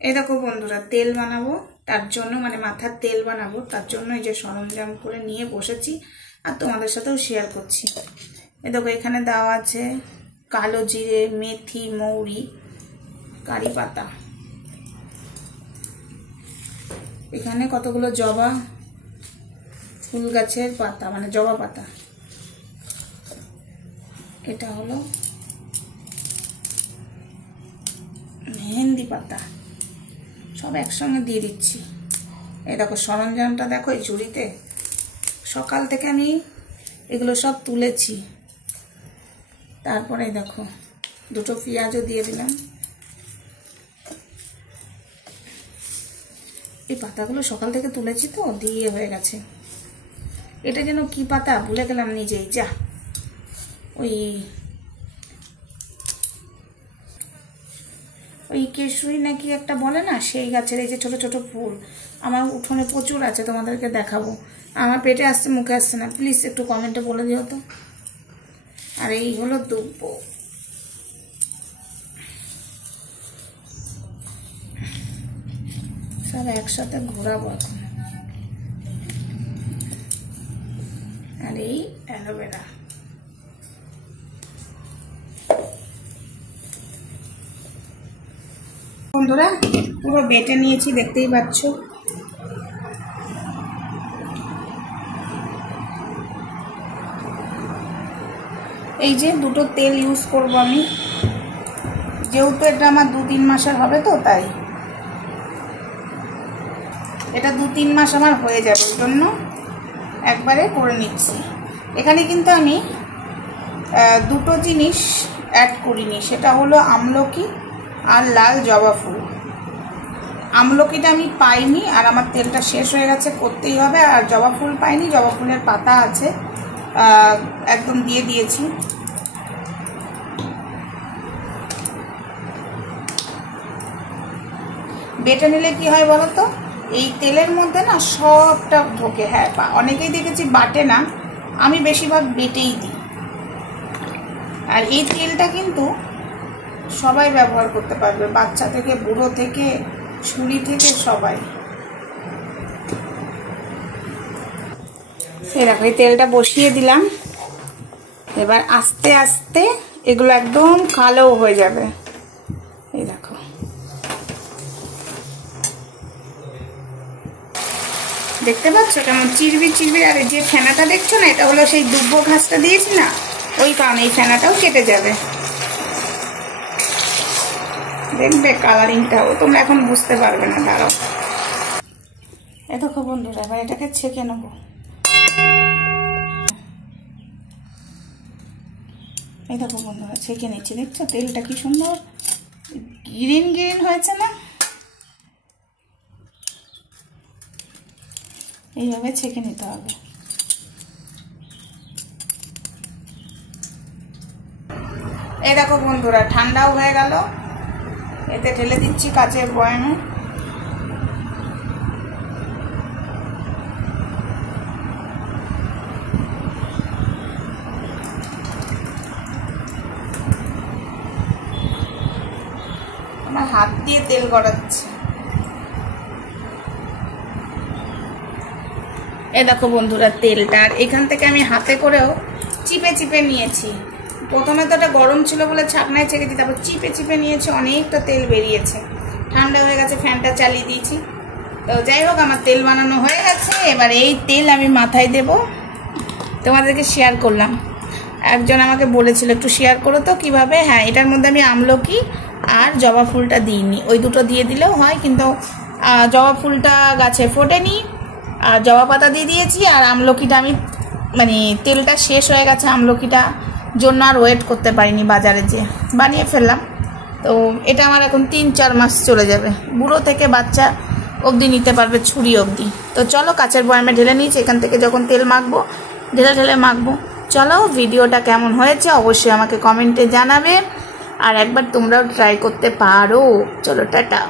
এই দেখো বন্ধুরা, তেল বানাবো তার জন্য, মানে মাথার তেল বানাবো তার জন্য এই যে সরঞ্জাম করে নিয়ে বসেছি আর তোমাদের সাথেও শেয়ার করছি। এই দেখো এখানে দেওয়া আছে কালো জিরে, মেথি, মৌরি, কারি পাতা, এখানে কতগুলো জবা ফুল গাছের পাতা, মানে জবা পাতা, এটা হলো মেহেন্দি পাতা, সব একসঙ্গে দিয়ে দিচ্ছি। এই দেখো সরঞ্জামটা দেখো এই ঝুড়িতে, সকাল থেকে আমি এগুলো সব তুলেছি। তারপরে দেখো দুটো পেঁয়াজও দিয়ে দিলাম। এই পাতাগুলো সকাল থেকে তুলেছি তো, দিয়ে হয়ে গেছে। এটা যেন কি পাতা ভুলে গেলাম নিজেই, যা ওই কেশরী নাকি একটা বলে না, সেই গাছের এই যে ছোট ছোট ফুল। আমার উঠোনে প্রচুর আছে, তোমাদেরকে দেখাবো। আমার পেটে আসছে, মুখে আসছে না, প্লিজ একটু কমেন্টে বলে দিও তো। আর এই হলো দুব্ব, সব একসাথে ঘোরাবো এখন। আর এই অ্যালোভেরা, বন্ধুরা পুরো বেটে নিয়েছি, দেখতেই পাচ্ছ। এই যে দুটো তেল ইউজ করব আমি, যেহেতু এটা আমার 2-3 মাসের হবে তো, তাই এটা 2-3 মাস আমার হয়ে যাবে, ওই জন্য একবারে করে নিচ্ছি। এখানে কিন্তু আমি দুটো জিনিস অ্যাড করিনি, সেটা হলো আমলকি আর লাল জবা ফুল। আমলকিটা আমি পাইনি আর আমার তেলটা শেষ হয়ে গেছে, করতেই হবে। আর জবা ফুল পাইনি, জবা ফুলের পাতা আছে, একদম দিয়ে দিয়েছি। বেটে নিলে কি হয় বলো তো, এই তেলের মধ্যে না সবটা ঢোকে। হ্যাঁ, অনেকেই দেখেছি বাটে না, আমি বেশিরভাগ বেটেই দিই। আর এই তেলটা কিন্তু সবাই ব্যবহার করতে পারবে, বাচ্চা থেকে বুড়ো থেকে ছুরি থেকে সবাই। এরকম এই তেলটা বসিয়ে দিলাম, এবার আস্তে আস্তে এগুলো একদম কালো হয়ে যাবে। এই দেখো দেখতে পাচ্ছ কেমন চিরবি চিরবি। আর যে ফেনাটা দেখছো না, এটা হলো সেই দুব্ব ঘাসটা দিয়েছি না, ওই কারণে এই ফেনাটাও কেটে যাবে। দেখবে কালারিংটাও তোমরা এখন বুঝতে পারবে না, দাঁড়াও। এ দেখো বন্ধুরা, এবার এটাকে ছেঁকে নেবো। এই দেখো বন্ধুরা, ছেঁকে নিচ্ছি, দেখছো তেলটা কি সুন্দর গ্রিন গ্রিন হয়েছে না? এইভাবে ছেঁকে নিতে হবে। এই দেখো বন্ধুরা, ঠান্ডাও হয়ে গেল, এতে ঢেলে দিচ্ছি কাচের বয়ামে। আমার হাত দিয়ে তেল গড়াচ্ছে। এই দেখো বন্ধুরা তেলটা, আর এখান থেকে আমি হাতে করেও চিপে চিপে নিয়েছি। প্রথমে তো এটা গরম ছিল বলে ছাকনায় ছেঁকে দিই, তারপর চিপে চিপে নিয়েছি, অনেকটা তেল বেরিয়েছে। ঠান্ডা হয়ে গেছে, ফ্যানটা চালিয়ে দিয়েছি। তো যাই হোক, আমার তেল বানানো হয়ে গেছে। এবার এই তেল আমি মাথায় দেব, তোমাদেরকে শেয়ার করলাম। একজন আমাকে বলেছিল একটু শেয়ার করো তো কিভাবে। হ্যাঁ, এটার মধ্যে আমি আমলকি আর জবা ফুলটা দিইনি, ওই দুটো দিয়ে দিলেও হয়, কিন্তু জবা ফুলটা গাছে ফোটেনি আর জবা পাতা দিয়ে দিয়েছি। আর আমলকিটা আমি, মানে তেলটা শেষ হয়ে গেছে, আমলকিটা জন্য আর ওয়েট করতে পারিনি, বাজারে যে বানিয়ে ফেললাম। তো এটা আমার এখন 3-4 মাস চলে যাবে, বুড়ো থেকে বাচ্চা অবধি নিতে পারবে, ছুরি অবধি। তো চলো কাচের বয়ামে ঢেলে নিয়েছি, এখান থেকে যখন তেল মাখবো ঢেলে ঢেলে মাখবো। চলো, ভিডিওটা কেমন হয়েছে অবশ্যই আমাকে কমেন্টে জানাবে, আর একবার তোমরাও ট্রাই করতে পারো। চলো, টাটা।